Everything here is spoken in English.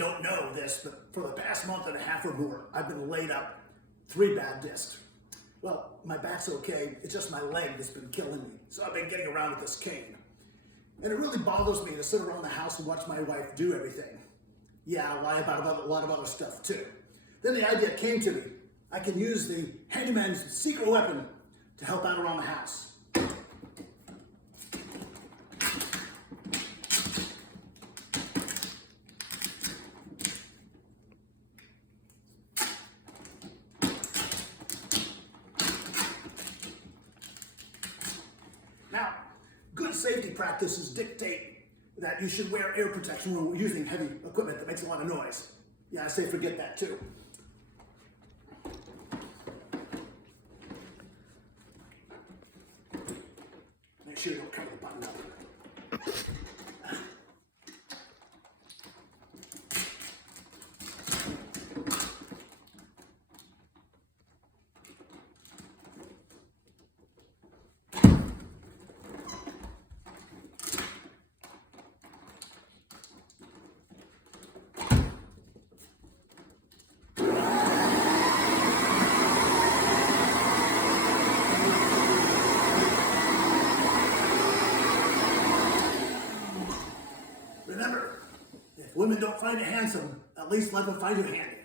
don't know this, but for the past month and a half or more, I've been laid up 3 bad discs. Well, my back's okay, it's just my leg that's been killing me. So I've been getting around with this cane. And it really bothers me to sit around the house and watch my wife do everything. Yeah, I lie about a lot of other stuff too. Then the idea came to me. I can use the handyman's secret weapon to help out around the house. Now, good safety practices dictate that you should wear air protection when we're using heavy equipment that makes a lot of noise. Yeah, I say forget that too. Make sure you don't cover the button up. Remember, if women don't find you handsome, at least let them find you handy.